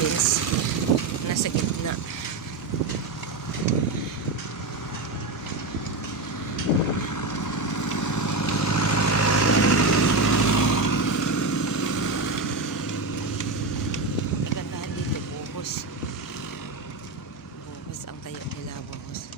Philippines. Nasa gitna. Kagandahan dito, buhos. Buhos ang tayo nila, buhos.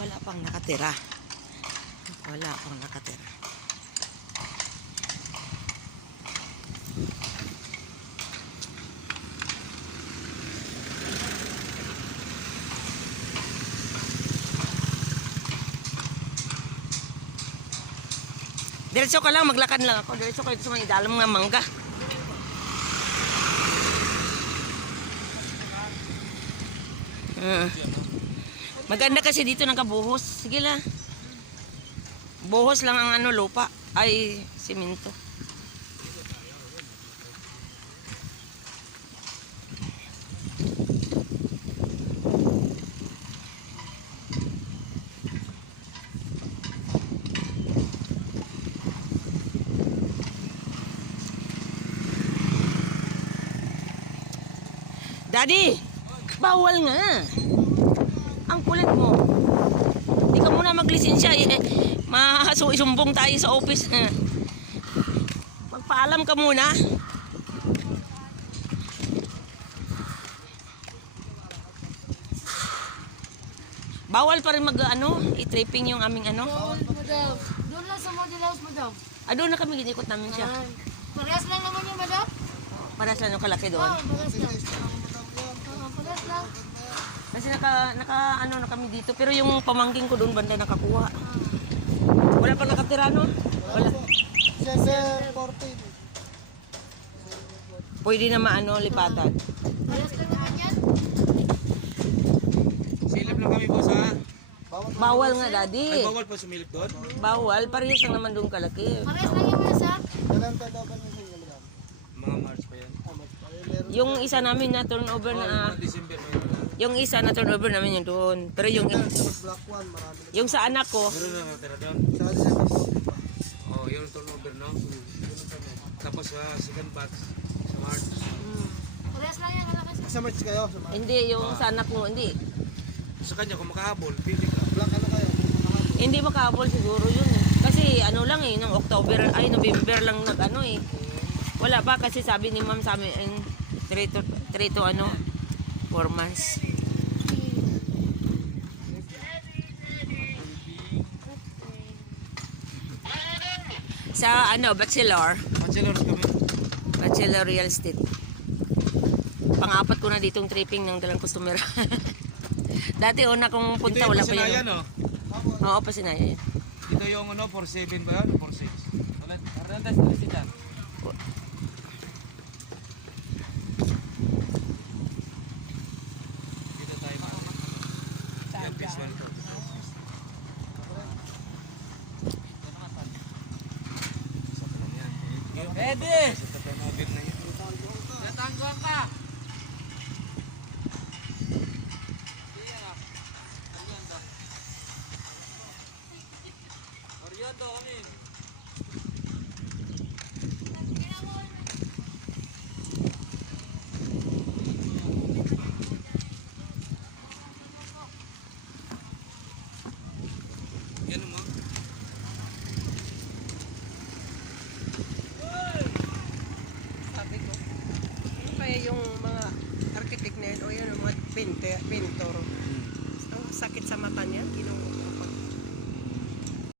Wala pang nakatira. Wala pang nakatira. Diretso ka lang, maglakad lang ako. Diretso kayo sa mga idalam ng mangga. Maganda kasi dito nakabuhos. Sige lang. Buhos lang ang ano, lupa. Ay, simento. Daddy, bawal nga. Ang kulit mo. Hindi ka muna maglisensya. Isumbong tayo sa office. Magpaalam ka muna. Bawal pa rin i-tripping yung aming ano. Bawal, madam. Doon lang sa model house, madam. Doon na kami ginikot namin siya. Parehas lang naman yung madam. Para sa kalaki doon. Parehas lang. Parehas lang. Kasi na kami dito. Pero yung pamangking ko doon banda nakakuha. Wala pa nakatira, no? Wala. Sir, 14. Pwede na lipatan. Parehas lang naman yan. Silip lang kami, boss, ha? Bawal nga, Daddy. Ay, bawal pa sumilip doon? Bawal. Parehas lang naman doon kalaki. Parehas lang yung sir. Kailan tayo daw ba yung single, madam? Mga March pa yan. Yung isa namin na turnover na... December pa yun. Yung isa na turnover namin yung doon. Pero yung Black one, marami na. yung sa anak ko, Meron na natira doon. Sa December 14 pa. Oh, yun ang turnover, no? Tapos sa second batch, sa March. Parehas lang yan. Wala kasi. Sa March kayo? Sa March. hindi yung sa anak ko, hindi. Sa kanya, kung makahabol, pili ka. Black ano kayo? Hindi makahabol siguro yun eh. Kasi nung November lang Wala pa kasi sabi ni ma'am sa amin 3 to 4 months. Sa bachelor Bachelors kami. Bachelor real estate. Pang-apat ko na ditong tripping ng dalang customer. Dati una kong punta, wala pa Sinaya, yun. no? Oo, pasinaya. Ito yung 47 ba yan? 46. Karlandas na sila. Dito tayo ma. Yan, phase 1 to. Isa pa lang yan. Pwede! Sa turnover na yun. Natangguan ka! Oriento kami. Yan mo. pintor. Ang sakit sa mata niya, ginoo.